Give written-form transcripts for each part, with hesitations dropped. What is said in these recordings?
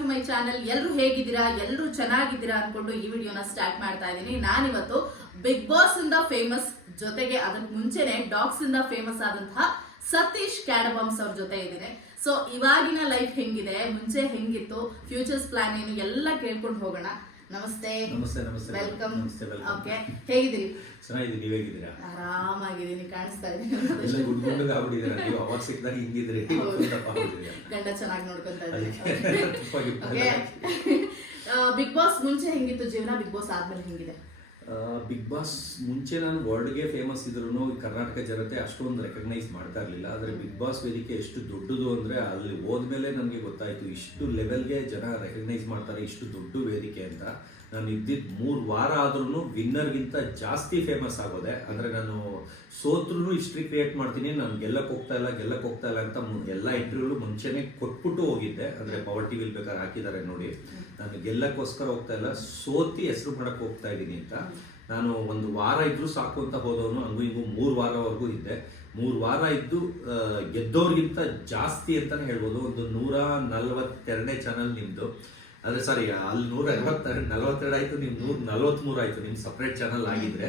To my channel. ಎಲ್ಲರೂ ಹೇಗಿದ್ದೀರಾ? ಎಲ್ಲರೂ ಚೆನ್ನಾಗಿದ್ದೀರಾ ಅನ್ಕೊಂಡು ಈ ವಿಡಿಯೋನ ಸ್ಟಾರ್ಟ್ ಮಾಡ್ತಾ ಇದ್ದೀನಿ. ನಾನಿವತ್ತು ಬಿಗ್ ಬಾಸ್ ಇಂದ ಫೇಮಸ್, ಜೊತೆಗೆ ಅದಕ್ಕೆ ಮುಂಚೆನೆ ಡಾಗ್ಸ್ ಇಂದ ಫೇಮಸ್ ಆದಂತಹ ಸತೀಶ್ ಕ್ಯಾಡಬಾಮ್ಸ್ ಅವ್ರ ಜೊತೆ ಇದ್ದೀನಿ. ಸೊ ಇವಾಗಿನ ಲೈಫ್ ಹೆಂಗಿದೆ, ಮುಂಚೆ ಹೆಂಗಿತ್ತು, ಫ್ಯೂಚರ್ಸ್ ಪ್ಲಾನ್ ಏನು ಎಲ್ಲ ಕೇಳ್ಕೊಂಡು ಹೋಗೋಣ. ನಮಸ್ತೆ. ನಮಸ್ತೆ. ನಮಸ್ತೆ. ವೆಲ್ಕಮ್. ನಮಸ್ತೆ. ವೆಲ್ಕಮ್. ಓಕೆ, ಹೇಗಿದ್ದೀರಿ? ಚೆನ್ನಾಗಿದ್ದೀನಿ. ನೀವು ಹೇಗಿದ್ದೀರಾ? ಆರಾಮಾಗಿದ್ದೀನಿ, ಕಾಣಿಸ್ತಾ ಎಲ್ಲ ಗುಡ್ ಗುಂಡಗ ಆಗ್ಬಿಟ್ಟಿದ್ದೀರಾ ನೀವು. ಅವಾಗ ಸಿಕ್ಕಿದಾಗ ಹಿಂಗಿದ್ರಿ, ಗಂಡ ಚೆನ್ನಾಗಿ ನೋಡ್ಕೊಂತ ಇದ್ದೀನಿ. ಬಿಗ್ ಬಾಸ್ ಮುಂಚೆ ಹೆಂಗಿತ್ತು ಜೀವನ, ಬಿಗ್ ಬಾಸ್ ಆದ್ಮೇಲೆ ಹೆಂಗಿದೆ? ಬಿಗ್ ಬಾಸ್ ಮುಂಚೆ ನಾನು ವರ್ಲ್ಡ್ಗೆ ಫೇಮಸ್ ಇದ್ರು ಕರ್ನಾಟಕ ಜನತೆ ಅಷ್ಟೊಂದು ರೆಕಗ್ನೈಸ್ ಮಾಡ್ತಾ ಇರಲಿಲ್ಲ. ಆದರೆ ಬಿಗ್ ಬಾಸ್ ವೇದಿಕೆ ಎಷ್ಟು ದೊಡ್ಡದು ಅಂದರೆ ಅಲ್ಲಿ ಹೋದ್ಮೇಲೆ ನನಗೆ ಗೊತ್ತಾಯಿತು ಇಷ್ಟು ಲೆವೆಲ್ಗೆ ಜನ ರೆಕಗ್ನೈಸ್ ಮಾಡ್ತಾರೆ, ಇಷ್ಟು ದೊಡ್ಡ ವೇದಿಕೆ ಅಂತ. ನಾನು ಇದ್ದಿದ್ದು 3 ವಾರ ಆದ್ರೂ ವಿನ್ನರ್ಗಿಂತ ಜಾಸ್ತಿ ಫೇಮಸ್ ಆಗೋದೆ. ಅಂದರೆ ನಾನು ಸೋತ್ರೂ ಹಿಸ್ಟ್ರಿ ಕ್ರಿಯೇಟ್ ಮಾಡ್ತೀನಿ, ನಾನು ಗೆಲ್ಲಕ್ಕೆ ಹೋಗ್ತಾ ಇಲ್ಲ ಅಂತ ಎಲ್ಲ ಇಂಟರ್ವ್ಯೂ ಮುಂಚೆನೇ ಕೊಟ್ಬಿಟ್ಟು ಹೋಗಿದ್ದೆ. ಅಂದರೆ ಪವರ್ ಟಿವಿಲಿ ಬೇಕಾದ್ರೆ ಹಾಕಿದ್ದಾರೆ ನೋಡಿ, ನಾನು ಗೆಲ್ಲಕ್ಕೋಸ್ಕರ ಹೋಗ್ತಾ ಇಲ್ಲ, ಸೋತಿ ಹೆಸರು ಮಾಡಕ್ಕೆ ಹೋಗ್ತಾ ಇದ್ದೀನಿ ಅಂತ. ನಾನು 1 ವಾರ ಇದ್ರೂ ಸಾಕು ಅಂತ ಹೋದವನು, ಹಂಗೂ ಹಿಂಗೂ 3 ವಾರವರೆಗೂ ಇದ್ದೆ. 3 ವಾರ ಇದ್ದು ಗೆದ್ದವ್ರಿಗಿಂತ ಜಾಸ್ತಿ ಅಂತಾನೆ ಹೇಳ್ಬೋದು. ಒಂದು 142ನೇ ಚಾನಲ್ ನಿಮ್ದು, ಅಂದ್ರೆ ಸಾರಿ ಅಲ್ಲಿ 142 ಆಯ್ತು, ನೀವು 143 ಆಯ್ತು ನಿಮ್ ಸಪ್ರೇಟ್ ಚಾನಲ್ ಆಗಿದ್ರೆ.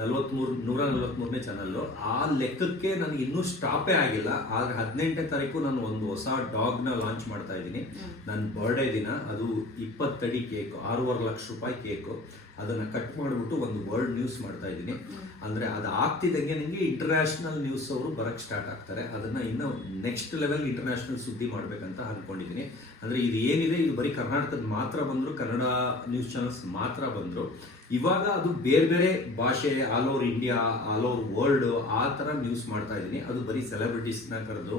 143ನೇ ಚಾನಲ್ಲು. ಆ ಲೆಕ್ಕಕ್ಕೆ ನನಗೆ ಇನ್ನೂ ಸ್ಟಾಪೇ ಆಗಿಲ್ಲ. ಆದ್ರೆ 18ನೇ ತಾರೀಕು ನಾನು ಒಂದು ಹೊಸ ಡಾಗ್ನ ಲಾಂಚ್ ಮಾಡ್ತಾ ಇದ್ದೀನಿ. ನನ್ನ ಬರ್ಡೇ ದಿನ. ಅದು 20 ಅಡಿ ಕೇಕ್, 6.5 ಲಕ್ಷ ರೂಪಾಯಿ ಕೇಕು. ಅದನ್ನ ಕಟ್ ಮಾಡಿಬಿಟ್ಟು ಒಂದು ವರ್ಲ್ಡ್ ನ್ಯೂಸ್ ಮಾಡ್ತಾ ಇದ್ದೀನಿ. ಅಂದ್ರೆ ಅದು ಆಗ್ತಿದ್ದಂಗೆ ನಿಮಗೆ ಇಂಟರ್ನ್ಯಾಷನಲ್ ನ್ಯೂಸ್ ಅವರು ಬರಕ್ ಸ್ಟಾರ್ಟ್ ಆಗ್ತಾರೆ. ಅದನ್ನ ಇನ್ನು ನೆಕ್ಸ್ಟ್ ಲೆವೆಲ್ ಇಂಟರ್ನ್ಯಾಷನಲ್ ಸುದ್ದಿ ಮಾಡ್ಬೇಕಂತ ಅನ್ಕೊಂಡಿದ್ದೀನಿ. ಅಂದ್ರೆ ಇದು ಏನಿದೆ, ಇದು ಬರೀ ಕರ್ನಾಟಕದ ಮಾತ್ರ ಬಂದ್ರು, ಕನ್ನಡ ನ್ಯೂಸ್ ಚಾನಲ್ಸ್ ಮಾತ್ರ ಬಂದ್ರು. ಇವಾಗ ಅದು ಬೇರೆ ಬೇರೆ ಭಾಷೆ, all over India, all over world ಆ ತರ ನ್ಯೂಸ್ ಮಾಡ್ತಾ ಇದ್ದೀನಿ. ಅದು ಬರೀ ಸೆಲೆಬ್ರಿಟೀಸ್ನ ಕರೆದು,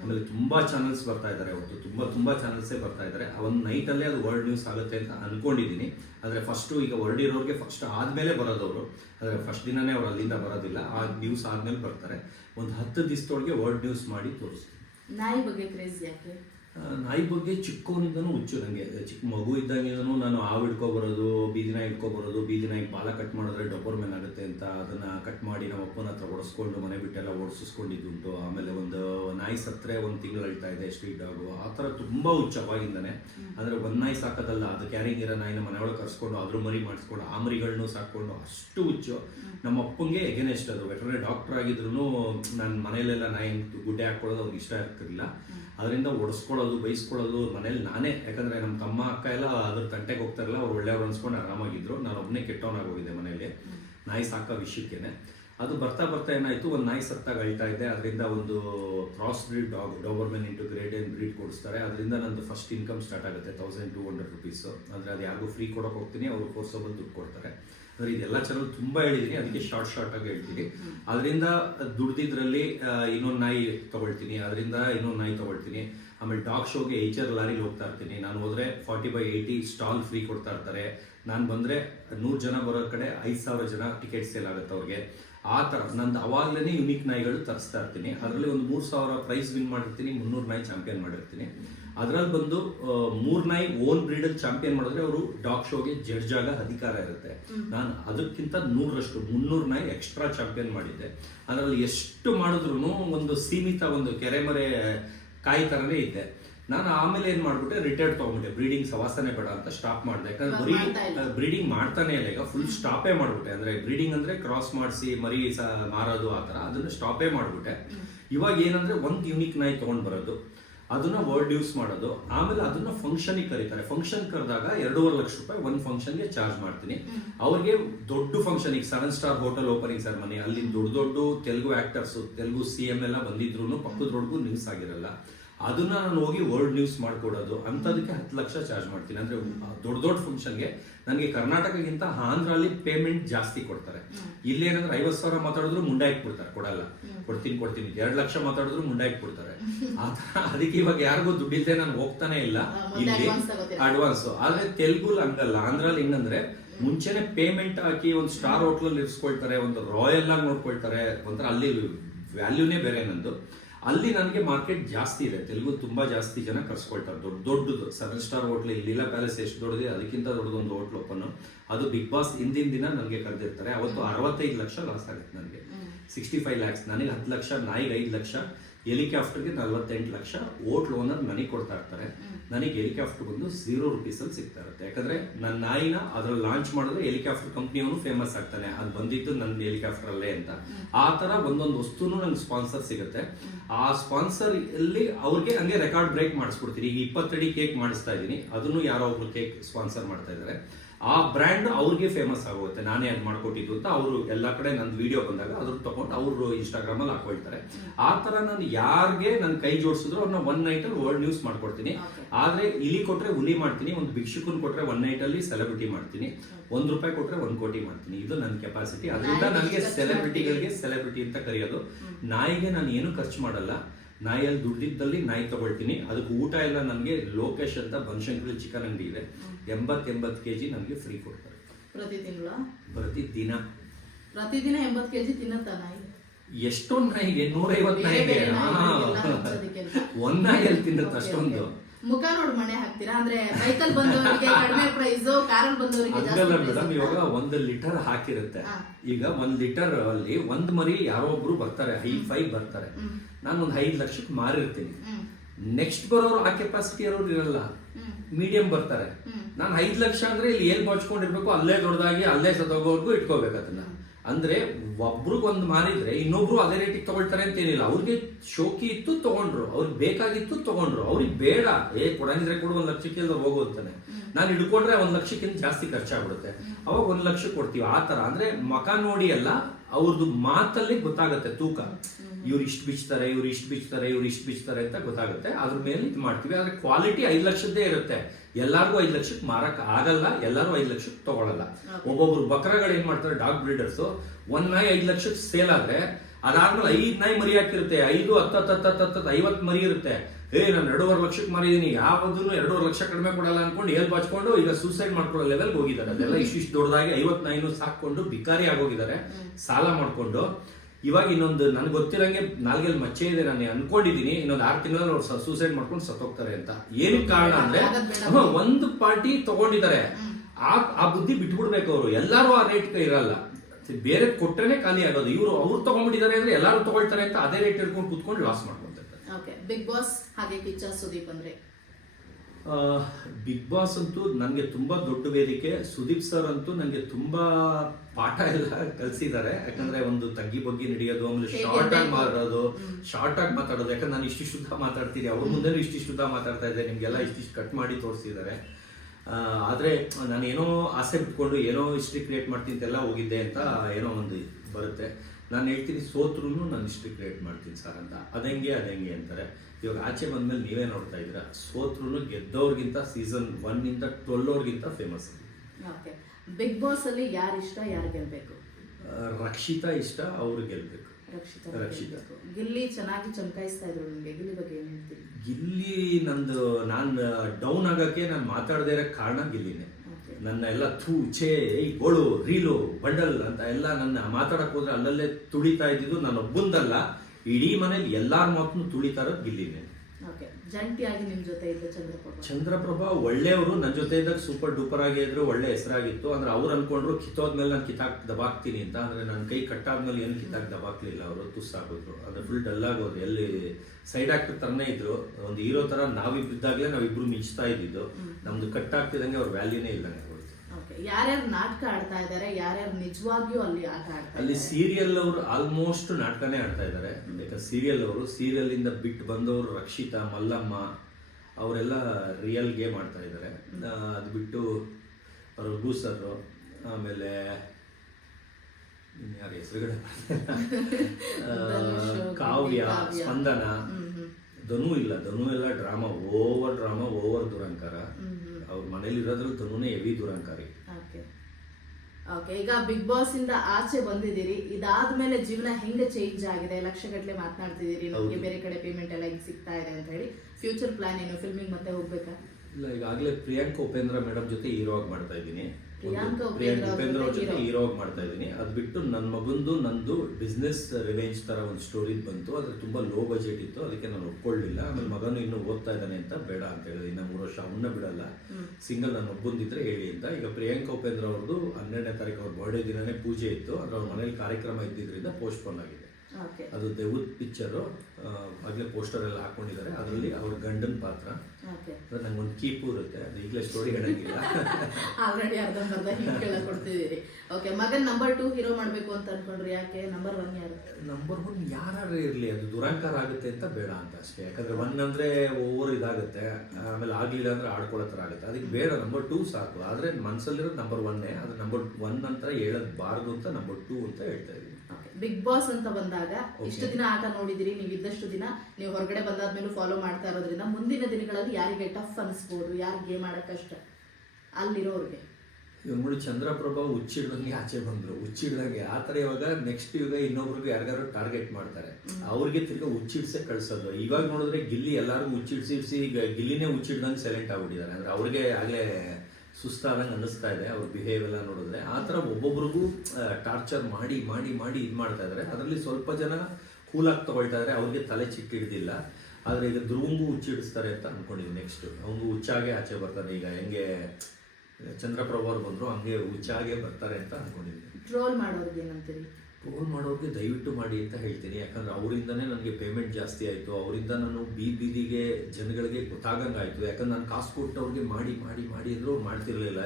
ಆಮೇಲೆ ತುಂಬಾ ಚಾನಲ್ಸ್ ಬರ್ತಾ ಇದ್ದಾರೆ. ಅವತ್ತು ತುಂಬಾ ಚಾನಲ್ಸೇ ಬರ್ತಾ ಇದ್ದಾರೆ. ಒಂದು ನೈಟಲ್ಲೇ ಅದು ವರ್ಲ್ಡ್ ನ್ಯೂಸ್ ಆಗುತ್ತೆ ಅಂತ ಅನ್ಕೊಂಡಿದ್ದೀನಿ. ಆದರೆ ಫಸ್ಟು ಈಗ ಹೊರಡಿರೋರಿಗೆ ಫಸ್ಟ್ ಆದ್ಮೇಲೆ ಬರೋದವರು, ಅಂದರೆ ಫಸ್ಟ್ ದಿನನೇ ಅವ್ರು ಅಲ್ಲಿಂದ ಬರೋದಿಲ್ಲ, ಆ ನ್ಯೂಸ್ ಆದ್ಮೇಲೆ ಬರ್ತಾರೆ. ಒಂದು 10 ದಿವಸದೊಳಗೆ ವರ್ಲ್ಡ್ ನ್ಯೂಸ್ ಮಾಡಿ ತೋರಿಸ್ತೀನಿ. ನಾಯಿ ಬಗ್ಗೆ ಕ್ರೇಜ್ ಯಾಕೆ? ನಾಯಿ ಬಗ್ಗೆ ಚಿಕ್ಕವನಿಂದನೂ ಹುಚ್ಚು ನನಗೆ. ಚಿಕ್ಕ ಮಗು ಇದ್ದಾಗಿಂದನೂ ನಾನು ಹಾವು ಹಿಡ್ಕೊಬರೋದು, ಬೀದಿ ನಾಯಿ ಹಿಡ್ಕೊಬರೋದು. ಬೀದಿ ನಾಯಿಗೆ ಬಾಲ ಕಟ್ ಮಾಡಿದ್ರೆ ಡೊಪರ್ಮೆನ್ ಆಗುತ್ತೆ ಅಂತ ಅದನ್ನ ಕಟ್ ಮಾಡಿ ನಮ್ಮ ಅಪ್ಪನ ಹತ್ರ ಓಡಿಸ್ಕೊಂಡು ಮನೆ ಬಿಟ್ಟೆಲ್ಲ ಓಡಿಸ್ಕೊಂಡಿದ್ದುಂಟು. ಆಮೇಲೆ ಒಂದು ನಾಯಿ ಸತ್ತರೆ 1 ತಿಂಗಳು ಅಳ್ತಾ ಇದೆ, ಸ್ಟ್ರೀಟ್ ಡಾಗು. ಆ ಥರ ತುಂಬ ಹುಚ್ಚು ಅವಾಗಿಂದನೇ. ಅಂದರೆ ಒಂದು ನಾಯಿ ಸಾಕೋದಲ್ಲ, ಅದು ಕ್ಯಾರಿಂಗ್ ಇರೋ ನಾಯಿನ ಮನೆಯೊಳಗೆ ಕರ್ಸ್ಕೊಂಡು ಅದ್ರ ಮರಿ ಮಾಡಿಸ್ಕೊಂಡು ಆ ಮರಿಗಳನ್ನೂ ಸಾಕೊಂಡು ಅಷ್ಟು ಹುಚ್ಚು. ನಮ್ಮ ಅಪ್ಪಂಗೆ ಎಗೇನೆಸ್ಟ್ ಅದು. ವೆಟರ್ನರಿ ಡಾಕ್ಟರ್ ಆಗಿದ್ರು ನನ್ನ ಮನೆಯಲ್ಲೆಲ್ಲ ನಾಯಿ ಗುಡ್ಡೆ ಹಾಕ್ಕೊಳ್ಳೋದು ಅವ್ರಿಗೆ ಇಷ್ಟ ಆಗ್ತಿರಲಿಲ್ಲ. ಅದರಿಂದ ಒಡಿಸ್ಕೊಳ್ಳೋದು, ಬೈಸ್ಕೊಳ್ಳೋದು ಮನೇಲಿ ನಾನೇ. ಯಾಕಂದರೆ ನಮ್ಮ ತಮ್ಮ ಅಕ್ಕ ಎಲ್ಲ ಅದ್ರ ತಂಟೆಗೆ ಹೋಗ್ತಾರಲ್ಲ, ಅವ್ರು ಒಳ್ಳೆಯವ್ರು ಅನ್ಸ್ಕೊಂಡು ಆರಾಮಾಗಿದ್ರು. ನಾನು ಒಬ್ಬನೇ ಕೆಟ್ಟವನಾಗೋಗಿದ್ದೆ ಮನೇಲಿ ನಾಯಿ ಸಾಕೋ ವಿಷಯಕ್ಕೇನೆ. ಅದು ಬರ್ತಾ ಏನಾಯಿತು, ಒಂದು ನಾಯಿ ಸತ್ತಾಗ ಅಳ್ತಾ ಇದ್ದೆ. ಅದರಿಂದ ಒಂದು cross breed dog, Doberman into grade ಏನ್ ಬ್ರೀಡ್ ಕೊಡಿಸ್ತಾರೆ. ಅದರಿಂದ ನಂದು ಫಸ್ಟ್ ಇನ್ಕಮ್ ಸ್ಟಾರ್ಟ್ ಆಗುತ್ತೆ, 1200 ರುಪೀಸು. ಅಂದರೆ ಅದು ಯಾರಿಗೂ ಫ್ರೀ ಕೊಡೋಕೆ ಹೋಗ್ತೀನಿ, ಅವರು ಫೋರ್ಸಬಲ್ ದುಡ್ಡು ಕೊಡ್ತಾರೆ. ಅಂದರೆ ಇದೆಲ್ಲ ಚಾನಲ್ ತುಂಬ ಹೇಳಿದ್ದೀನಿ, ಅದಕ್ಕೆ ಶಾರ್ಟ್ ಆಗಿ ಹೇಳ್ತೀನಿ. ಅದರಿಂದ ದುಡ್ದಿದ್ರಲ್ಲಿ ಇನ್ನೊಂದು ನಾಯಿ ತಗೊಳ್ತೀನಿ, ಅದರಿಂದ ಇನ್ನೊಂದು ನಾಯಿ ತಗೊಳ್ತೀನಿ. ಆಮೇಲೆ ಡಾಗ್ ಶೋಗೆ HR ಲಾರಿಲಿ ಹೋಗ್ತಾ ಇರ್ತೀನಿ. ನಾನು ಹೋದ್ರೆ 40/80 ಸ್ಟಾಲ್ ಫ್ರೀ ಕೊಡ್ತಾ ಇರ್ತಾರೆ. ನಾನು ಬಂದರೆ 100 ಜನ ಬರೋ ಕಡೆ 5,000 ಜನ ಟಿಕೆಟ್ ಸೇಲ್ ಆಗುತ್ತೆ ಅವ್ರಿಗೆ. ಆ ಥರ ನಂದು ಅವಾಗಲೇ ಯುನಿಕ್ ನಾಯಿಗಳು ತರಿಸ್ತಾ ಇರ್ತೀನಿ. ಅದರಲ್ಲಿ ಒಂದು 3,000 ಪ್ರೈಸ್ ವಿನ್ ಮಾಡಿರ್ತೀನಿ, 300 ನಾಯಿ ಚಾಂಪಿಯನ್ ಮಾಡಿರ್ತೀನಿ. ಅದರಲ್ಲಿ ಬಂದು 3 ನಾಯಿ ಓನ್ ಬ್ರೀಡಲ್ಲಿ ಚಾಂಪಿಯನ್ ಮಾಡಿದ್ರೆ ಅವರು ಡಾಗ್ ಶೋಗೆ ಜಡ್ಜ್ ಆಗ ಅಧಿಕಾರ ಇರುತ್ತೆ. ನಾನು ಅದಕ್ಕಿಂತ 100ರಷ್ಟು 300 ನಾಯಿ ಎಕ್ಸ್ಟ್ರಾ ಚಾಂಪಿಯನ್ ಮಾಡಿದ್ದೆ. ಅದರಲ್ಲಿ ಎಷ್ಟು ಮಾಡಿದ್ರು ಒಂದು ಸೀಮಿತ, ಒಂದು ಕೆರೆಮರೆ ಕಾಯಿ ಥರನೇ ಇದ್ದೆ. ನಾನು ಆಮೇಲೆ ಏನು ಮಾಡ್ಬಿಟ್ಟೆ, ರಿಟೈರ್ಡ್ ತೊಗೊಂಡ್ಬಿಟ್ಟೆ. ಬ್ರೀಡಿಂಗ್ ಸವಾಸನೆ ಬೇಡ ಅಂತ ಸ್ಟಾಪ್ ಮಾಡಿದೆ. ಯಾಕಂದ್ರೆ ಬರೀ ಬ್ರೀಡಿಂಗ್ ಮಾಡ್ತಾನೆ ಇಲ್ಲ ಈಗ, ಫುಲ್ ಸ್ಟಾಪೇ ಮಾಡ್ಬಿಟ್ಟೆ. ಅಂದರೆ ಬ್ರೀಡಿಂಗ್ ಅಂದರೆ ಕ್ರಾಸ್ ಮಾಡಿಸಿ ಮರಿ ಮಾರೋದು ಆ ಥರ, ಅದನ್ನು ಸ್ಟಾಪೇ ಮಾಡಿಬಿಟ್ಟೆ. ಇವಾಗ ಏನಂದರೆ ಒಂದು ಯುನಿಕ್ ನಾಯಿ ತೊಗೊಂಡು ಬರೋದು, ಅದನ್ನ ವರ್ಲ್ಡ್ ಯೂಸ್ ಮಾಡೋದು, ಆಮೇಲೆ ಅದನ್ನ ಫಂಕ್ಷನಿಗೆ ಕರೀತಾರೆ. ಫಂಕ್ಷನ್ ಕರೆದಾಗ 2.5 ಲಕ್ಷ ರೂಪಾಯಿ ಒಂದು ಫಂಕ್ಷನ್ಗೆ ಚಾರ್ಜ್ ಮಾಡ್ತೀನಿ. ಅವ್ರಿಗೆ ದೊಡ್ಡ ಫಂಕ್ಷನ್, ಈಗ 7 ಸ್ಟಾರ್ ಹೋಟೆಲ್ ಓಪನಿಂಗ್ ಸೆರೆಮನಿ, ಅಲ್ಲಿ ದೊಡ್ಡ ತೆಲುಗು ಆಕ್ಟರ್ಸ್, ತೆಲುಗು CM ಎಲ್ಲ ಬಂದಿದ್ರು ಪಕ್ಕದ ರೋಡ್ಗೂ ನ್ಯೂಸ್ ಆಗಿರಲ್ಲ. ಅದನ್ನ ನಾನು ಹೋಗಿ ವರ್ಲ್ಡ್ ನ್ಯೂಸ್ ಮಾಡ್ಕೊಡೋದು, ಅಂಥದಕ್ಕೆ 10 ಲಕ್ಷ ಚಾರ್ಜ್ ಮಾಡ್ತೀನಿ. ಅಂದ್ರೆ ದೊಡ್ಡ ಫಂಕ್ಷನ್ಗೆ ನನಗೆ ಕರ್ನಾಟಕಕ್ಕಿಂತ ಆಂಧ್ರಲ್ಲಿ ಪೇಮೆಂಟ್ ಜಾಸ್ತಿ ಕೊಡ್ತಾರೆ. ಇಲ್ಲೇನಂದ್ರೆ 50,000 ಮಾತಾಡಿದ್ರು ಮುಂಡೆ ಹಾಕ್ಬಿಡ್ತಾರೆ, ಕೊಡಲ್ಲ. ಕೊಡ್ತೀನಿ 2 ಲಕ್ಷ ಮಾತಾಡಿದ್ರು ಮುಂಡೆ ಹಾಕ್ಬಿಡ್ತಾರೆ. ಅದಕ್ಕೆ ಇವಾಗ ಯಾರಿಗೂ ದುಡ್ಡಿಲ್ಲದೆ ನಾನು ಹೋಗ್ತಾನೆ ಇಲ್ಲ ಇಲ್ಲಿ ಅಡ್ವಾನ್ಸ್. ಆದ್ರೆ ತೆಲುಗುಲ್ ಹಂಗಲ್ಲ, ಆಂಧ್ರಲ್ಲಿ ಹೆಂಗಂದ್ರೆ ಮುಂಚೆನೆ ಪೇಮೆಂಟ್ ಹಾಕಿ ಒಂದು ಸ್ಟಾರ್ ಹೋಟ್ಲಲ್ಲಿ ಇರಿಸ್ಕೊಳ್ತಾರೆ, ಒಂದು ರಾಯಲ್ ಆಗಿ ನೋಡ್ಕೊಳ್ತಾರೆ. ಒಂಥರ ಅಲ್ಲಿ ವ್ಯಾಲ್ಯೂನೇ ಬೇರೆ ನಂದು. ಅಲ್ಲಿ ನನಗೆ ಮಾರ್ಕೆಟ್ ಜಾಸ್ತಿ ಇದೆ, ತೆಲುಗು ತುಂಬಾ ಜಾಸ್ತಿ ಜನ ಕರ್ಸ್ಕೊಳ್ತಾರೆ. ದೊಡ್ಡದು 7 ಸ್ಟಾರ್ ಹೋಟ್ಲ್, ಲೀಲಾ ಪ್ಯಾಲೇಸ್ ಎಷ್ಟು ದೊಡ್ಡದಿದೆ ಅದಕ್ಕಿಂತ ದೊಡ್ಡದೊಂದು ಹೋಟ್ಲ್ ಓಪನ್. ಅದು ಬಿಗ್ ಬಾಸ್ ಹಿಂದಿನ ದಿನ ನನಗೆ ಕರೆದಿರ್ತಾರೆ. ಅವತ್ತು 65 ಲಕ್ಷ ಲಾಸ್ ಆಗುತ್ತೆ ನನಗೆ, 65 ಲ್ಯಾಕ್ಸ್. ನನಗೆ 10 ಲಕ್ಷ, ನಾಯಿಗೆ 5 ಲಕ್ಷ, ಹೆಲಿಕಾಪ್ಟರ್ಗೆ 48 ಲಕ್ಷ ಹೋಟ್ಲ್ ಓನರ್ ನನಗೆ ಕೊಡ್ತಾ ಇರ್ತಾರೆ. ನನಗೆ ಹೆಲಿಕಾಪ್ಟರ್ ಬಂದು 0 ರೂಪೀಸಲ್ಲಿ ಸಿಗ್ತಾ ಇರುತ್ತೆ. ಯಾಕಂದ್ರೆ ನನ್ನ ನಾಯಿನ ಅದ್ರಲ್ಲಿ ಲಾಂಚ್ ಮಾಡಿದ್ರೆ ಹೆಲಿಕಾಪ್ಟರ್ ಕಂಪ್ನಿಯವನು ಫೇಮಸ್ ಆಗ್ತಾನೆ, ಅದು ಬಂದಿದ್ದು ನನ್ನ ಹೆಲಿಕಾಪ್ಟರ್ ಅಲ್ಲೇ ಅಂತ. ಆ ತರ ಒಂದೊಂದು ವಸ್ತುನು ನಂಗೆ ಸ್ಪಾನ್ಸರ್ ಸಿಗುತ್ತೆ. ಆ ಸ್ಪಾನ್ಸರ್ ಅಲ್ಲಿ ಅವ್ರಿಗೆ ಹಂಗೆ ರೆಕಾರ್ಡ್ ಬ್ರೇಕ್ ಮಾಡಿಸ್ಬಿಡ್ತೀನಿ. ಈಗ 20 ಅಡಿ ಕೇಕ್ ಮಾಡಿಸ್ತಾ ಇದ್ದೀನಿ, ಅದನ್ನು ಯಾರೋ ಒಬ್ರು ಕೇಕ್ ಸ್ಪಾನ್ಸರ್ ಮಾಡ್ತಾ ಇದ್ದಾರೆ. ಆ ಬ್ರ್ಯಾಂಡ್ ಅವ್ರಿಗೆ ಫೇಮಸ್ ಆಗುತ್ತೆ, ನಾನೇ ಅದು ಮಾಡ್ಕೊಟ್ಟಿದ್ದು ಅಂತ. ಅವರು ಎಲ್ಲ ಕಡೆ ನನ್ನ ವಿಡಿಯೋ ಬಂದಾಗ ಅದ್ರ ತಗೊಂಡು ಅವರು ಇನ್ಸ್ಟಾಗ್ರಾಮ್ ಅಲ್ಲಿ ಹಾಕೊಳ್ತಾರೆ. ಆ ತರ ನಾನು ಯಾರಿಗೆ ನನ್ನ ಕೈ ಜೋಡಿಸಿದ್ರು ಅವ್ರನ್ನ 1 ನೈಟ್ ಅಲ್ಲಿ ವರ್ಲ್ಡ್ ನ್ಯೂಸ್ ಮಾಡ್ಕೊಡ್ತೀನಿ. ಆದ್ರೆ ಇಲಿ ಕೊಟ್ರೆ ಹುಲಿ ಮಾಡ್ತೀನಿ, ಒಂದು ಭಿಕ್ಷುಕನ್ ಕೊಟ್ರೆ 1 ನೈಟ್ ಅಲ್ಲಿ ಸೆಲೆಬ್ರಿಟಿ ಮಾಡ್ತೀನಿ, ₹1 ಕೊಟ್ರೆ 1 ಕೋಟಿ ಮಾಡ್ತೀನಿ. ಇದು ನನ್ನ ಕೆಪಾಸಿಟಿ. ಅದರಿಂದ ನನಗೆ ಸೆಲೆಬ್ರಿಟಿಗಳಿಗೆ ಸೆಲೆಬ್ರಿಟಿ ಅಂತ ಕರೆಯೋದು. ನಾಯಿಗೆ ನಾನು ಏನು ಖರ್ಚು ಮಾಡಲ್ಲ, ನಾಯಿಯಲ್ಲಿ ದುಡ್ಡಿದ್ದಲ್ಲಿ ನಾಯಿ ತಗೊಳ್ತೀನಿ. ಅದಕ್ಕೆ ಊಟ ಎಲ್ಲ ನನಗೆ ಲೋಕೇಶ್ ಅಂತ ಬನಶಂಕರಿ ಚಿಕನ್ ಅಂಗಡಿ ಇದೆ, 80 kg ನನಗೆ ಫ್ರೀ ಕೊಡ್ತಾರೆ ಪ್ರತಿ ತಿಂಗಳ, ಪ್ರತಿದಿನ. ಪ್ರತಿದಿನ 80 kg ತಿನ್ನತ್ತ ನಾಯಿ? ಎಷ್ಟೊಂದು ನಾಯಿಗೆ 150 ನಾಯಿಗೆ ಒಂದ್ ನಾಯಿಯಲ್ಲಿ ತಿನ್ನುತ್ತೆ ಅಷ್ಟೊಂದು. ಮುಖ ನೋಡಿ ಮನೆ ಹಾಕ್ತೀರಾ ಅಂದ್ರೆ ಬೈಕಲ್ ಬಂದವರಿಗೆ ಕಡಿಮೆ ಪ್ರೈಸ್, ಕಾರಲ್ಲಿ ಬಂದವರಿಗೆ ಮೇಡಮ್. ಇವಾಗ 1 ಲೀಟರ್ ಹಾಕಿರುತ್ತೆ. ಈಗ 1 ಲೀಟರ್ ಅಲ್ಲಿ 1 ಮರಿ ಯಾರೋ ಒಬ್ರು ಬರ್ತಾರೆ, ಹೈ ಬರ್ತಾರೆ. ನಾನು ಒಂದು 5 ಲಕ್ಷಕ್ಕೆ ಮಾರಿರ್ತೀನಿ. ನೆಕ್ಸ್ಟ್ ಬರೋರು ಆ ಕೆಪಾಸಿಟಿ ಇರೋರು ಇರಲ್ಲ, ಮೀಡಿಯಂ ಬರ್ತಾರೆ. ನಾನು 5 ಲಕ್ಷ ಅಂದ್ರೆ ಇಲ್ಲಿ ಏನ್ ಬಚ್ಕೊಂಡಿರ್ಬೇಕು, ಅಲ್ಲೇ ದೊಡ್ಡದಾಗಿ ಅಲ್ಲೇ ಸದೋಗೋರ್ಗು ಇಟ್ಕೋಬೇಕು ಅದನ್ನ. ಅಂದ್ರೆ ಒಬ್ರಿಗೊಂದು ಮಾರಿದ್ರೆ ಇನ್ನೊಬ್ರು ಅದೇ ರೇಟಿಗೆ ತಗೊಳ್ತಾರೆ ಅಂತ ಏನಿಲ್ಲ. ಅವ್ರಿಗೆ ಶೋಕಿ ಇತ್ತು ತಗೊಂಡ್ರು, ಅವ್ರಿಗೆ ಬೇಕಾಗಿತ್ತು ತಗೊಂಡ್ರು. ಅವ್ರಿಗೆ ಬೇಡ ಕೊಡಂಗಿದ್ರೆ ಕೂಡ 1 ಲಕ್ಷಕ್ಕೆ ಹೋಗು ಅಂತಾನೆ. ನಾನು ಹಿಡ್ಕೊಂಡ್ರೆ 1 ಲಕ್ಷಕ್ಕಿಂತ ಜಾಸ್ತಿ ಖರ್ಚಾಗ್ಬಿಡುತ್ತೆ. ಅವಾಗ 1 ಲಕ್ಷ ಕೊಡ್ತೀವಿ. ಆ ತರ ಅಂದ್ರೆ ಮಕ ನೋಡಿ ಅಲ್ಲ, ಅವ್ರದ್ದು ಮಾತಲ್ಲಿ ಗೊತ್ತಾಗುತ್ತೆ ತೂಕ. ಇವ್ರು ಇಷ್ಟು ಬಿಚ್ತಾರೆ, ಇವ್ರು ಇಷ್ಟು ಬಿಚ್ತಾರೆ, ಇವ್ರು ಇಷ್ಟು ಬಿಚ್ತಾರೆ ಅಂತ ಗೊತ್ತಾಗುತ್ತೆ. ಅದ್ರ ಮೇಲೆ ಇದು ಮಾಡ್ತೀವಿ. ಆದ್ರೆ ಕ್ವಾಲಿಟಿ 5 ಲಕ್ಷದ್ದೇ ಇರುತ್ತೆ. ಎಲ್ಲಾರ್ಗು 5 ಲಕ್ಷಕ್ಕೆ ಮಾರಕ್ ಆಗಲ್ಲ, ಎಲ್ಲರೂ 5 ಲಕ್ಷಕ್ಕೆ ತಗೊಳಲ್ಲ. ಒಬ್ಬೊಬ್ರು ಬಕ್ರಗಳು ಏನ್ ಮಾಡ್ತಾರೆ, ಡಾಗ್ ಬ್ರೀಡರ್ಸ್, 1 ನಾಯಿ 5 ಲಕ್ಷಕ್ಕೆ ಸೇಲ್ ಆದ್ರೆ ಅದಾದ್ಮೇಲೆ 5 ನಾಯಿ ಮರಿ ಹಾಕಿರುತ್ತೆ. 5, 10, 50 ಮರಿ ಇರುತ್ತೆ. ನಾನು 2.5 ಲಕ್ಷಕ್ಕೆ ಮಾರಿದೀನಿ, ಯಾವ್ದನ್ನು 2.5 ಲಕ್ಷ ಕಡಿಮೆ ಕೊಡಲ್ಲ ಅನ್ಕೊಂಡು ಏಲ್ ಬಾಚ್ಕೊಂಡು ಈಗ ಸೂಸೈಡ್ ಮಾಡ್ಕೊಳ್ಳೋ ಲೆವೆಲ್ ಹೋಗಿದ್ದಾರೆ. ಅದೆಲ್ಲ ಇಷ್ಟಿಷ್ಟು ದೊಡ್ಡದಾಗಿ 50 ನಾಯಿನೂ ಸಾಕೊಂಡು ಬಿಕಾರಿ ಆಗೋಗಿದ್ದಾರೆ, ಸಾಲ ಮಾಡ್ಕೊಂಡು. ಇವಾಗ ಇನ್ನೊಂದು ನನ್ಗೆ ಗೊತ್ತಿರಂಗೆ ನಾಲ್ಗೆಲ್ಲಿ ಮಚ್ಚೆ ಇದೆ, ನಾನು ಅನ್ಕೊಂಡಿದೀನಿ ಇನ್ನೊಂದು 6 ತಿಂಗಳಲ್ಲಿ ಅವ್ರು ಸೂಸೈಡ್ ಮಾಡ್ಕೊಂಡು ಸತ್ತೋಗ್ತಾರೆ ಅಂತ. ಏನಕ್ಕೆ ಕಾರಣ ಅಂದ್ರೆ ಒಂದು ಪಾರ್ಟಿ ತಗೊಂಡಿದ್ದಾರೆ, ಆ ಬುದ್ಧಿ ಬಿಟ್ಬಿಡ್ಬೇಕು ಅವರು. ಎಲ್ಲರೂ ಆ ರೇಟ್ ಇರಲ್ಲ, ಬೇರೆ ಕೊಟ್ರೇನೆ ಖಾಲಿ ಆಗೋದು. ಅವ್ರು ತಗೊಂಡ್ಬಿಟ್ಟಿದ್ದಾರೆ ಅಂದ್ರೆ ಎಲ್ಲಾರು ತಗೊಳ್ತಾರೆ ಅಂತ ಅದೇ ರೇಟ್ ಇಟ್ಕೊಂಡು ಕುತ್ಕೊಂಡು ಲಾಸ್ ಮಾಡ್ಕೊಂತಾರೆ. ಬಿಗ್ ಬಾಸ್ ಹಾಗೆ ಕಿಚ್ಚ ಸುದೀಪ್ ಅಂದ್ರೆ ಬಿಗ್ ಬಾಸ್ ಅಂತೂ ನನಗೆ ತುಂಬಾ ದೊಡ್ಡ ವೇದಿಕೆ. ಸುದೀಪ್ ಸರ್ ಅಂತೂ ನನಗೆ ತುಂಬಾ ಪಾಠ ಎಲ್ಲ ಕಲಿಸಿದ್ದಾರೆ. ಯಾಕಂದ್ರೆ ಒಂದು ತಗ್ಗಿ ಬಗ್ಗಿ ನಡೆಯೋದು, ಆಮೇಲೆ ಶಾರ್ಟ್ ಆಗಿ ಮಾತಾಡೋದು. ಯಾಕಂದ್ರೆ ನಾನು ಇಷ್ಟಿಷ್ಟು ಮಾತಾಡ್ತೀನಿ, ಅವ್ರ ಮುಂದೆ ಇಷ್ಟಿಷ್ಟು ಮಾತಾಡ್ತಾ ಇದ್ದೆ, ನಿಮ್ಗೆಲ್ಲ ಇಷ್ಟಿಷ್ಟು ಕಟ್ ಮಾಡಿ ತೋರಿಸಿದ್ದಾರೆ. ಆದ್ರೆ ನಾನೇನೋ ಆಸೆ ಬಿಟ್ಕೊಂಡು ಏನೋ ಹಿಸ್ಟ್ರಿ ಕ್ರಿಯೇಟ್ ಮಾಡ್ತೀನಿ ಅಂತೆಲ್ಲ ಹೋಗಿದ್ದೆ ಅಂತ ಏನೋ ಒಂದು ಬರುತ್ತೆ. ನಾನು ಹೇಳ್ತೀನಿ, ಸೋತ್ರು ನಾನು ಹಿಸ್ಟ್ರಿ ಕ್ರಿಯೇಟ್ ಮಾಡ್ತೀನಿ ಸರ್ ಅಂತ. ಅದಂಗೆ ಅಂತಾರೆ. ಇವಾಗ ಆಚೆ ಬಂದ್ಮೇಲೆ ನೀವೇ ನೋಡ್ತಾ ಇದ್ದೀರಾ, ಸೋತ್ರು ಗೆದ್ದವ್ರಿಗಿಂತ ಸೀಸನ್ 1 ಇಂದ 12 ಫೇಮಸ್. ಬಿಗ್ ಬಾಸ್ ಅಲ್ಲಿ ಯಾರು ಇಷ್ಟ, ಯಾರು ಗೆಲ್ಬೇಕು? ರಕ್ಷಿತಾ ಇಷ್ಟ, ಅವ್ರು ಗೆಲ್ಬೇಕು. ರಕ್ಷಿತಾ. ಗಿಲ್ಲಿ ಚೆನ್ನಾಗಿ ಚಮಕಾಯಿಸ್ತಾ ಇದ್ರು. ನಿಮ್ಗೆ ಗಿಲ್ಲಿ ಬಗ್ಗೆ ಏನ್ ಹೇಳ್ತೀರಿ? ಗಿಲ್ಲಿ ನಾನು ಡೌನ್ ಆಗಕ್ಕೆ ನಾನು ಮಾತಾಡದೇ ಇರೋ ಕಾರಣ ಗಿಲ್ಲಿನೇ. ನನ್ನ ಎಲ್ಲ ಛೇ ಗೋಳು ರೀಲು ಬಂಡಲ್ ಅಂತ ಎಲ್ಲ ನನ್ನ ಮಾತಾಡಕ್ ಹೋದ್ರೆ ಅಲ್ಲಲ್ಲೇ ತುಳಿತಾ ಇದ್ದಿದ್ದು ನಾನು ಒಬ್ಬಂದಲ್ಲ, ಇಡೀ ಮನೇಲಿ ಎಲ್ಲಾರ ಮಾತನ್ನು ತುಳಿತಾ ಇರೋದು ಗಿಲ್ಲಿನೇ. ಜಂಟಿಯಾಗಿ ನಿಮ್ ಜೊತೆ ಇದ್ದ ಚಂದ್ರಪ್ರಭಾ ಒಳ್ಳೆಯವರು. ನನ್ನ ಜೊತೆ ಇದ್ದಾಗ ಸೂಪರ್ ಡೂಪರ್ ಆಗಿ ಇದ್ರು, ಒಳ್ಳೆ ಹೆಸರಾಗಿತ್ತು. ಅಂದ್ರೆ ಅವ್ರು ಅನ್ಕೊಂಡ್ರು ಕಿತ್ತೋದ್ಮೇಲೆ ನಾನು ಕಿತ್ತಾಕ್ ದಬಾಕ್ತೀನಿ ಅಂತ. ಅಂದ್ರೆ ನನ್ನ ಕೈ ಕಟ್ಟಾದ್ಮೇಲೆ ಏನು ಕಿತ್ತಾಕ್ ದಬಾಕ್ಲಿಲ್ಲ, ಅವರು ತುಸ್ಸಾಗೋದ್ರು. ಅಂದ್ರೆ ಫುಲ್ ಡಲ್ ಆಗೋದು, ಎಲ್ಲಿ ಸೈಡ್ ಆಕ್ಟರ್ ತರನೇ ಇದ್ರು. ಒಂದು ಹೀರೋ ತರ ನಾವಿದ್ದಾಗಲೇ ನಾವಿಬ್ರು ಮಿಂಚ್ತಾ ಇದ್ದಿದ್ದು. ನಮ್ದು ಕಟ್ ಆಗ್ತಿದಂಗೆ ಅವ್ರ ವ್ಯಾಲ್ಯೂನೇ ಇಲ್ಲಂಗೆ. ಯಾರ್ಯಾರು ನಾಟಕ ಆಡ್ತಾ ಇದಾರೆ, ಯಾರ್ಯಾರು ನಿಜವಾಗಿಯೂ ಅಲ್ಲಿ ಆಟ ಆಡ್ತಾರೆ? ಅಲ್ಲಿ ಸೀರಿಯಲ್ ಅವರು ಆಲ್ಮೋಸ್ಟ್ ನಾಟಕನೇ ಆಡ್ತಾ ಇದ್ದಾರೆ. ಯಾಕಂದ್ರೆ ಸೀರಿಯಲ್ ಇಂದ ಬಿಟ್ಟು ಬಂದವರು ರಕ್ಷಿತಾ, ಮಲ್ಲಮ್ಮ ಅವರೆಲ್ಲ ರಿಯಲ್ ಗೇಮ್ ಆಡ್ತಾ ಇದ್ದಾರೆ. ಅದು ಬಿಟ್ಟು ರಘು ಸರ್, ಆಮೇಲೆ ಯಾರ ಹೆಸರುಗಳೇ ಕಾವ್ಯ, ಸ್ಪಂದನ, ಧನು ಇಲ್ಲ. ಧನು ಎಲ್ಲ ಡ್ರಾಮಾ, ಓವರ್ ದುರಂಕಾರ. ಅವ್ರ ಮನೇಲಿ ಇರೋದ್ರಲ್ಲಿ ಧನುನೇ ಹೆವಿ ದುರಂಕಾರಿ. ಈಗ ಬಿಗ್ ಬಾಸ್ ಇಂದ ಆಚೆ ಬಂದಿದ್ದೀರಿ, ಇದಾದ್ಮೇಲೆ ಜೀವನ ಹೆಂಗೆ ಚೇಂಜ್ ಆಗಿದೆ? ಲಕ್ಷಗಟ್ಟಲೆ ಮಾತನಾಡ್ತಿದ್ದೀರಿ, ನಮಗೆ ಬೇರೆ ಕಡೆ ಪೇಮೆಂಟ್ ಎಲ್ಲ ಹಿಂಗ್ ಸಿಗ್ತಾ ಇದೆ ಅಂತ ಹೇಳಿ. ಫ್ಯೂಚರ್ ಪ್ಲಾನ್ ಏನು? ಫಿಲ್ಮಿಂಗ್ ಮತ್ತೆ ಹೋಗ್ಬೇಕಾ? ಇಲ್ಲ, ಈಗಾಗಲೇ ಪ್ರಿಯಾಂಕಾ ಉಪೇಂದ್ರ ಮೇಡಮ್ ಜೊತೆ ಹೀರೋ ಆಗಿ ಮಾಡ್ತಾ ಇದ್ದೀನಿ. ಪ್ರಿಯಾಂಕಾ ಉಪೇಂದ್ರ ಅವ್ರ ಜೊತೆ ಹೀರೋ ಆಗಿ ಮಾಡ್ತಾ ಇದ್ದೀನಿ. ಅದು ಬಿಟ್ಟು ನನ್ನ ಮಗಂದು ನಂದು ಬಿಸ್ನೆಸ್ ರಿವೆಂಜ್ ತರ ಒಂದು ಸ್ಟೋರಿ ಬಂತು. ಅದ್ರ ತುಂಬಾ ಲೋ ಬಜೆಟ್ ಇತ್ತು, ಅದಕ್ಕೆ ನಾನು ಒಪ್ಕೊಳ್ಳಿಲ್ಲ. ಆಮೇಲೆ ಮಗನು ಇನ್ನೂ ಓದ್ತಾ ಇದ್ದಾನೆ ಅಂತ ಬೇಡ ಅಂತ ಹೇಳಿದೆ. ಇನ್ನು 3 ವರ್ಷ ಅವನ್ನ ಬಿಡಲ್ಲ, ಸಿಂಗಲ್ ನಾನು ಒಬ್ಬಂದಿದ್ರೆ ಹೇಳಿ ಅಂತ. ಈಗ ಪ್ರಿಯಾಂಕಾ ಉಪೇಂದ್ರ ಅವ್ರದ್ದು 12ನೇ ತಾರೀಕು ಅವ್ರ ಬರ್ಡೇ ದಿನನೇ ಪೂಜೆ ಇತ್ತು. ಅದ್ರ ಅವ್ರ ಮನೇಲಿ ಕಾರ್ಯಕ್ರಮ ಇದ್ದಿದ್ರಿಂದ ಪೋಸ್ಟ್ಪೋನ್ ಆಗಿದೆ. ಓಕೆ ಅದು ದೆವ್ವದ ಪಿಕ್ಚರು, ಆಗಲೇ ಪೋಸ್ಟರ್ ಎಲ್ಲ ಹಾಕೊಂಡಿದ್ದಾರೆ. ಅದರಲ್ಲಿ ಅವ್ರ ಗಂಡನ ಪಾತ್ರ. ಓಕೆ ನಂಗೆ ಒಂದು ಕೀಪು ಇರುತ್ತೆ, ಅದು ಈಗಲೇ ಸ್ಟೋರಿ ಹೇಳಂಗಿಲ್ಲ. ಆಲ್ರೆಡಿ ಅರ್ಧಂಬರ್ಧ ಹಿಂಗೆಲ್ಲ ಕೊಡ್ತಿದ್ದೀರಿ. ಓಕೆ, ಮಗನ್ ನಂಬರ್ 2 ಹೀರೋ ಮಾಡಬೇಕು ಅಂತ ಅನ್ಕೊಂಡ್ರಿ, ಯಾಕೆ ನಂಬರ್ 1 ಯಾರು? ನಂಬರ್ 1 ಯಾರು ಇರಲಿ, ಅದು ದುರಂಕಾರ ಆಗುತ್ತೆ ಅಂತ ಬೇಡ ಅಂತ ಅಷ್ಟೇ. ಯಾಕಂದ್ರೆ 1 ಅಂದರೆ ಓವರ್ ಇದಾಗುತ್ತೆ, ಆಮೇಲೆ ಆಗಲಿಲ್ಲ ಅಂದ್ರೆ ಆಡ್ಕೊಳ್ಳೋ ಥರ ಆಗುತ್ತೆ. ಅದಕ್ಕೆ ಬೇಡ, ನಂಬರ್ 2 ಸಾಕು. ಆದರೆ ಮನಸ್ಸಲ್ಲಿರೋದು ನಂಬರ್ 1. ಅದು ನಂಬರ್ 1 ಅಂತ ಹೇಳಬಾರ್ದು ಅಂತ ನಂಬರ್ 2 ಅಂತ ಹೇಳ್ತಾ ಇದ್ದೀನಿ. ಬಿಗ್ ಬಾಸ್ ಅಂತ ಬಂದಾಗ ಇಷ್ಟು ದಿನ ಆಟ ನೋಡಿದಿರಿ, ನೀವು ಇದ್ದಷ್ಟು ದಿನ ನೀವು ಹೊರಗಡೆ ಬಂದಾದ್ಮೇಲೂ ಫಾಲೋ ಮಾಡ್ತಾ ಇರೋದ್ರಿಂದ ಮುಂದಿನ ದಿನಗಳಲ್ಲಿ ಯಾರಿಗೆ ಟಫ್ ಅನಿಸ್ಬೋದು, ಯಾರಿಗೆ ಮಾಡಕ್ ಕಷ್ಟ ಅಲ್ಲಿರೋರಿಗೆ? ಇವಾಗ ನೋಡಿ, ಚಂದ್ರಪ್ರಭಾ ಹುಚ್ಚಿಡ್ದಂಗೆ ಆಚೆ ಬಂದ್ರು, ಹುಚ್ಚಿಡ್ದಂಗೆ ಆ ಥರ. ಇವಾಗ ನೆಕ್ಸ್ಟ್ ಇವಾಗ ಇನ್ನೊಬ್ರಿಗೆ ಯಾರಿಗಾರು ಟಾರ್ಗೆಟ್ ಮಾಡ್ತಾರೆ, ಅವ್ರಿಗೆ ತಿರ್ಗಾ ಹುಚ್ಚಿಡ್ಸೆ ಕಳ್ಸೋದು. ಇವಾಗ ನೋಡಿದ್ರೆ ಗಿಲ್ಲಿ ಎಲ್ಲಾರ್ಗು ಹುಚ್ಚಿಡ್ಸಿ ಈಗ ಗಿಲ್ಲಿನೇ ಹುಚ್ಚಿಡ್ದಂಗೆ ಸೈಲೆಂಟ್ ಆಗ್ಬಿಟ್ಟಿದ್ದಾರೆ. ಅಂದ್ರೆ ಅವ್ರಿಗೆ ಆಗಲೇ ಸುಸ್ತಾದಂಗೆ ಅನ್ನಿಸ್ತಾ ಇದೆ ಅವ್ರ ಬಿಹೇವ್ ಎಲ್ಲ ನೋಡಿದ್ರೆ. ಆ ಥರ ಒಬ್ಬೊಬ್ರಿಗೂ ಟಾರ್ಚರ್ ಮಾಡಿ ಮಾಡಿ ಮಾಡಿ ಇದು ಮಾಡ್ತಾ ಇದ್ದಾರೆ. ಅದರಲ್ಲಿ ಸ್ವಲ್ಪ ಜನ ಕೂಲಾಗಿ ತಗೊಳ್ತಾ ಇದ್ದಾರೆ, ಅವ್ರಿಗೆ ತಲೆ ಚಿಟ್ಟಿಡ್ದಿಲ್ಲ. ಆದರೆ ಈಗ ಧ್ರುವಂಗೂ ಹುಚ್ಚಿಡಿಸ್ತಾರೆ ಅಂತ ಅನ್ಕೊಂಡಿದ್ದೀನಿ. ನೆಕ್ಸ್ಟ್ ಅವನು ಹುಚ್ಚಾಗೆ ಆಚೆ ಬರ್ತಾರೆ. ಈಗ ಹೆಂಗೆ ಚಂದ್ರಪ್ರಭಾ ಅವ್ರು ಬಂದರು ಹಂಗೆ ಹುಚ್ಚಾಗೆ ಬರ್ತಾರೆ ಅಂತ ಅನ್ಕೊಂಡಿದ್ದೀನಿ. ಟ್ರೋಲ್ ಮಾಡೋರಿಗೆ ಏನಂತೀರಿ? ಟ್ರೋಲ್ ಮಾಡೋರಿಗೆ ದಯವಿಟ್ಟು ಮಾಡಿ ಅಂತ ಹೇಳ್ತೀನಿ. ಯಾಕಂದ್ರೆ ಅವರಿಂದನೇ ನನಗೆ ಪೇಮೆಂಟ್ ಜಾಸ್ತಿ ಆಯಿತು, ಅವರಿಂದ ನಾನು ಬೀದಿಗೆ ಜನಗಳಿಗೆ ಗೊತ್ತಾಗಂಗಾಯಿತು. ಯಾಕಂದ್ರೆ ನಾನು ಕಾಸು ಕೊಟ್ಟು ಅವ್ರಿಗೆ ಮಾಡಿ ಮಾಡಿ ಮಾಡಿ ಅಂದರೂ ಮಾಡ್ತಿರ್ಲಿಲ್ಲ.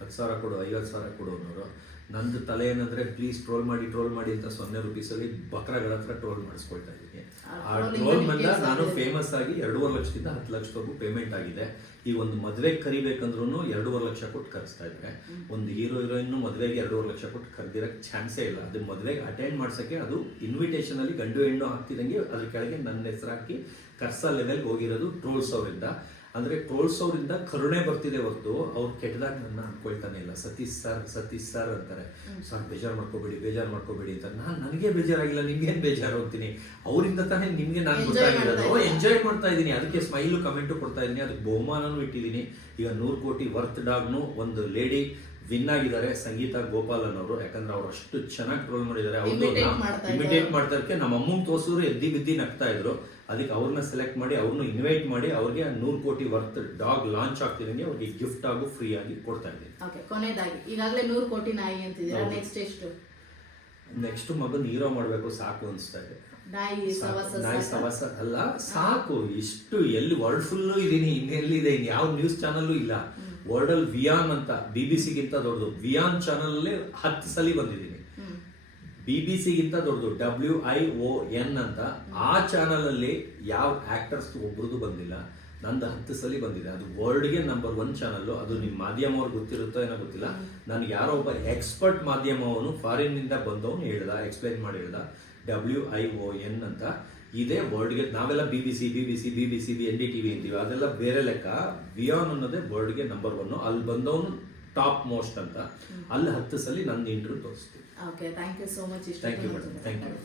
10,000 ಕೊಡು, 50,000 ಕೊಡು ಅನ್ನೋರು. ನಂದು ತಲೆ ಏನಂದರೆ ಪ್ಲೀಸ್ ಟ್ರೋಲ್ ಮಾಡಿ ಅಂತ 0 ರೂಪೀಸಲ್ಲಿ ಬಕ್ರಾಗಳ ಹತ್ರ ಟ್ರೋಲ್ ಮಾಡಿಸ್ಕೊಳ್ತಾ ಇದ್ದೀನಿ. ಆ ಟ್ರೋಲ್ ಬಂದ ನಾನು ಫೇಮಸ್ ಆಗಿ 2.5 ಲಕ್ಷದಿಂದ 10 ಲಕ್ಷದವರೆಗೂ ಪೇಮೆಂಟ್ ಆಗಿದೆ. ಈ ಒಂದು ಮದುವೆಗೆ ಕರಿಬೇಕಂದ್ರೂ 2.5 ಲಕ್ಷ ಕೊಟ್ಟು ಕರೆಸ್ತಾ ಇದ್ದಾರೆ. ಒಂದು ಹೀರೋಯಿನ್ ಮದುವೆಗೆ 2.5 ಲಕ್ಷ ಕೊಟ್ಟು ಕರೆದಿರೋಕ್ಕೆ ಚಾನ್ಸೇ ಇಲ್ಲ. ಅದು ಮದುವೆಗೆ ಅಟೆಂಡ್ ಮಾಡ್ಸೋಕ್ಕೆ ಅದು ಇನ್ವಿಟೇಷನ್ ಅಲ್ಲಿ ಗಂಡು ಹೆಣ್ಣು ಹಾಕ್ತಿದಂಗೆ ಅದ್ರ ಕೆಳಗೆ ನನ್ನ ಹೆಸರು ಹಾಕಿ ಕರ್ಸೋ ಲೆವೆಲ್ಗೆ ಹೋಗಿರೋದು ಟ್ರೋಲ್ಸ್ ಅವರಿಂದ. ಅಂದರೆ ಟ್ರೋಲ್ಸ್ ಅವರಿಂದ ಕರುಣೆ ಬರ್ತಿದೆ ಹೊರತು ಅವ್ರು ಕೆಟ್ಟದಾಗ ನನ್ನ ಅನ್ಕೊಳ್ತಾನೆ ಇಲ್ಲ. ಸತೀಶ್ ಸರ್ ಅಂತಾರೆ, ಸರ್ ಬೇಜಾರು ಮಾಡ್ಕೋಬೇಡಿ ಅಂತ. ನನಗೆ ಬೇಜಾರಾಗಿಲ್ಲ, ನಿಮ್ಗೇನು ಬೇಜಾರು ಹೋಗ್ತೀನಿ. ಅವರಿಂದ ತಾನೇ ನಿಮಗೆ ನಾನು ಗೊತ್ತಾಗಿರೋದು, ಎಂಜಾಯ್ ಮಾಡ್ತಾ ಇದ್ದೀನಿ. ಅದಕ್ಕೆ ಸ್ಮೈಲು ಕಮೆಂಟು ಕೊಡ್ತಾ ಇದ್ದೀನಿ, ಅದಕ್ಕೆ ಬಹುಮಾನನೂ ಇಟ್ಟಿದ್ದೀನಿ. ಈಗ 100 ಕೋಟಿ ವರ್ತ್ ಡಾಗ್ನು ಒಂದು ಲೇಡಿ ವಿನ್ ಆಗಿದ್ದಾರೆ, ಸಂಗೀತ ಗೋಪಾಲನ್ ಅವರು. ಯಾಕಂದ್ರೆ ಅವ್ರು ಅಷ್ಟು ಚೆನ್ನಾಗಿ ಟ್ರೋಲ್ ಮಾಡಿದ್ದಾರೆ. ಅವ್ರದ್ದು ಇಮಿಟೇಟ್ ಮಾಡ್ತಾ ಇರೋಕ್ಕೆ ನಮ್ಮ ಅಮ್ಮಂಗೆ ತೋರಿಸಿದ್ರು ಎದ್ದಿ ಬಿದ್ದಿ ನಗ್ತಾ ಇದ್ರು. ಅದಕ್ಕೆ ಅವ್ರನ್ನ ಸೆಲೆಕ್ಟ್ ಮಾಡಿ ಅವ್ರನ್ನ ಇನ್ವೈಟ್ ಮಾಡಿ ಅವ್ರಿಗೆ 100 ಕೋಟಿ ವರ್ತ್ ಡಾಗ್ ಲಾಂಚ್ ಆಗ್ತಿದಂಗೆ ಅವ್ರಿಗೆ ಗಿಫ್ಟ್ ಆಗು ಫ್ರೀ ಆಗಿ ಕೊಡ್ತಾ ಇದ್ದೀನಿ. ಓಕೆ, ಕೊನೆಯದಾಗಿ ಈಗಾಗಲೇ 100 ಕೋಟಿ ನಾಯಿ ಅಂತಿದ್ದೀರಾ, ನೆಕ್ಸ್ಟ್ ಎಷ್ಟು? ನೆಕ್ಸ್ಟ್ ಮಗನ್ ಹೀರೋ ಮಾಡಬೇಕು ಸಾಕು ಅನಿಸ್ತಾ ಇದೆ. ನಾಯಿ ಸವಾಸ ಅಲ್ಲ, ಸಾಕು. ಇಷ್ಟು ಎಲ್ಲಿ ವರ್ಲ್ಡ್ ಫುಲ್ಲು ಇದೀನಿ, ಇನ್ನೆಲ್ಲಿದೆ, ಯಾವ ನ್ಯೂಸ್ ಚಾನಲ್ಲು ಇಲ್ಲ. ವರ್ಲ್ಡ್ ಅಲ್ಲಿ ವಿಯಾನ್ ಅಂತ BBC-ಗಿಂತ ದೊಡ್ಡದು ವಿಯಾನ್ ಚಾನಲ್ 10 ಸಲ ಬಂದಿದ್ದೀನಿ. BBC-ಗಿಂತ ದೊಡ್ಡದು WION ಅಂತ ಆ ಚಾನಲ್ ಅಲ್ಲಿ ಯಾವ ಆಕ್ಟರ್ಸ್ ಒಬ್ರದ್ದು ಬಂದಿಲ್ಲ. ನಂದು 10 ಸಲ ಬಂದಿದೆ. ಅದು ವರ್ಲ್ಡ್ಗೆ ನಂಬರ್ 1 ಚಾನಲ್. ಅದು ನಿಮ್ಮ ಮಾಧ್ಯಮವ್ರಿಗೆ ಗೊತ್ತಿರುತ್ತೋ ಏನೋ ಗೊತ್ತಿಲ್ಲ. ನಾನು ಯಾರೋ ಒಬ್ಬ ಎಕ್ಸ್ಪರ್ಟ್ ಮಾಧ್ಯಮವನು ಫಾರಿನ್ ನಿಂದ ಬಂದವನು ಎಕ್ಸ್ಪ್ಲೈನ್ ಮಾಡಿ ಹೇಳ್ದ, WION ಅಂತ ಇದೇ ವರ್ಲ್ಡ್ಗೆ. ನಾವೆಲ್ಲ BBC NDTV ಅಂತೀವಿ, ಅದೆಲ್ಲ ಬೇರೆ ಲೆಕ್ಕ. ವಿಯಾನ್ ಅನ್ನೋದೇ ವರ್ಲ್ಡ್ಗೆ ನಂಬರ್ 1. ಅಲ್ಲಿ ಬಂದವನು ಟಾಪ್ ಮೋಸ್ಟ್ ಅಂತ. ಅಲ್ಲಿ 10 ಸಲ ನನ್ನ ಇಂಟರ್ವ್ಯೂ ತೋರಿಸ್ತೀವಿ. Okay, thank you so much. Thank you.